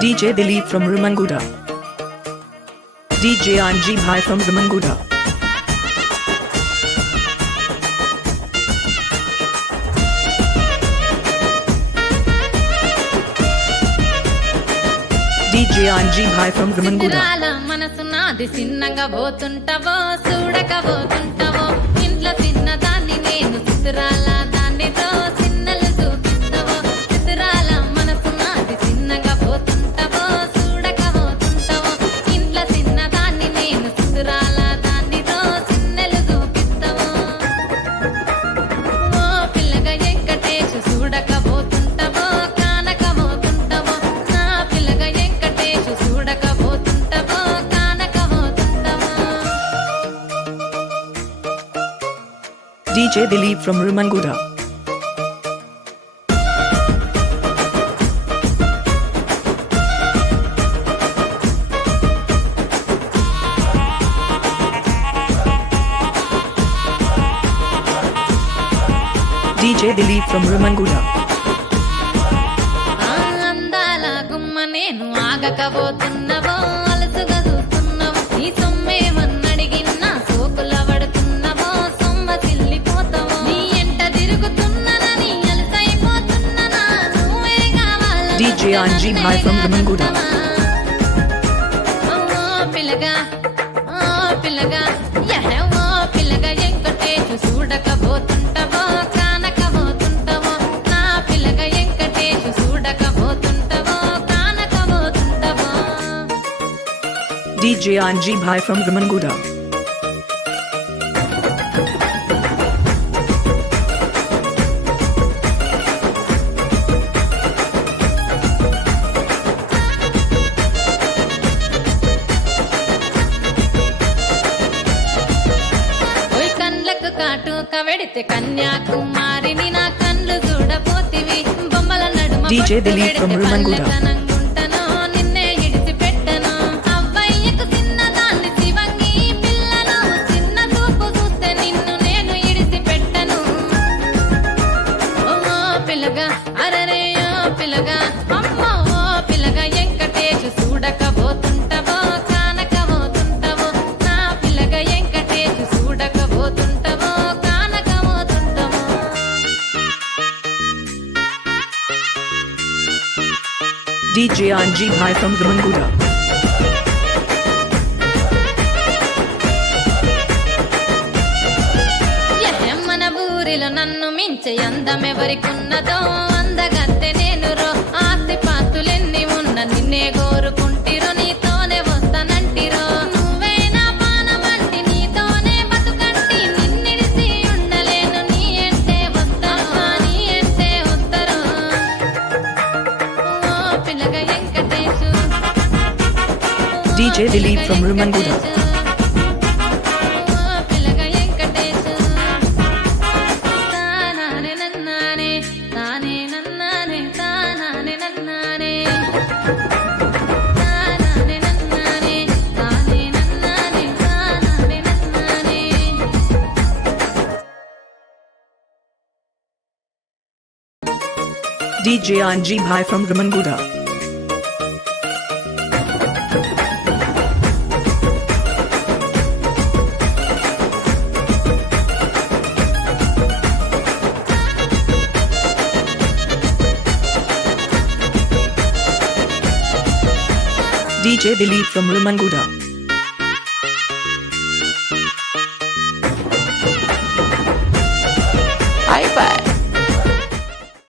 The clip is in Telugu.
DJ Dilip from Ramanguda. DJ Anji Bhai from Ramanguda. DJ Anji Bhai from Ramanguda. మనసు నాది చిన్నగా పోతుంటావో చూడకపోతుంటావో ఇంట్లో చిన్నదాన్ని నేను చిత్రాల దాన్నితో చిన్నలు చూపిస్తావో చిత్రాల మనసు నాది చిన్నగా పోతుంటావో చూడకపోతుంటావో ఇంట్లో చిన్నదాన్ని నేను చిత్రాల దాన్నితో చిన్నలు చూపిస్తావో ఓ పిల్లగా వెంకటేష్ చూడకపోతుంటావో కానకపోతుంటావో నా పిల్లగా Venkatesh చూడకపోతుంటావో కానకపోతుంటావో DJ Dilip from Ramanguda. DJ Dilip from Ramanguda. అందాల గుమ్మ నేను ఆగకపోతున్నవో అలసుగా చూస్తున్నావో నీ సొమ్మేమన్నడిగిన్నా సోకుల పడుతున్నావో సొమ్మ సిల్లిపోతావో నీ ఎంట తిరుగుతున్నానని అలసైపోతున్నానా నువ్వే కావాలని DJ Anji Bhai from Ramanguda. పిల్లగా పిల్లగా ఓ పిల్లగా వెంకటేష్ చూడకపోతుంటావో కానకపోతుంటావో నా పిల్లగా Venkatesh చూడకపోతుంటావో కానకపోతుంటావో DJ Anji Bhai from Ramanguda. ఓయ్ కండ్లకు కాటుక వెడితే కన్యాకుమారిని నా కళ్ళు చూడపోతివి బొమ్మల నడుమ DJ Dilip from Ramanguda. పల్లెతనంగుంటను నిన్నే ఇడిసి పెట్టను అవ్వయ్యకు చిన్నదాన్ని శివంగి పిల్లను చిన్న చూపు చూస్తే నిన్ను నేను ఇడిసి పెట్టను ఓ పిల్లగా అరరే ఓ పిల్లగా అమ్మో ఓ పిల్లగా వెంకటేష్ చూడకపోతుంటావో కానకపోతుంటావో నా పిల్లగా Venkatesh చూడకపోతుంటావో కానకపోతుంటావో DJ Anji Bhai from Ramanguda. మన ఊరిలో నన్ను మించే అందమెవరికున్నదో అందగత్తె నేను రో ఆస్తి పాస్తులెన్ని ఉన్న నిన్నే కోరుకుంటిరో నీతోనే వస్తానంటిరో నువ్వే నా పానమంటి నీతోనే బతుకంటి నిన్నిడిసి ఉండలేను నీ అంటే వస్తాను నీ అంటే వస్తారు ఓ పిల్లగా Venkatesu DJ Dilip from Ramanguda. పిల్లగా వెంకటేశు తానానే నన్నానే తానే నన్నానే తానానే నన్నానే తానానే నన్నానే తానే నన్నానే తానానే నన్నానే DJ Anji Bhai from Ramanguda. DJ Dilip from Ramanguda.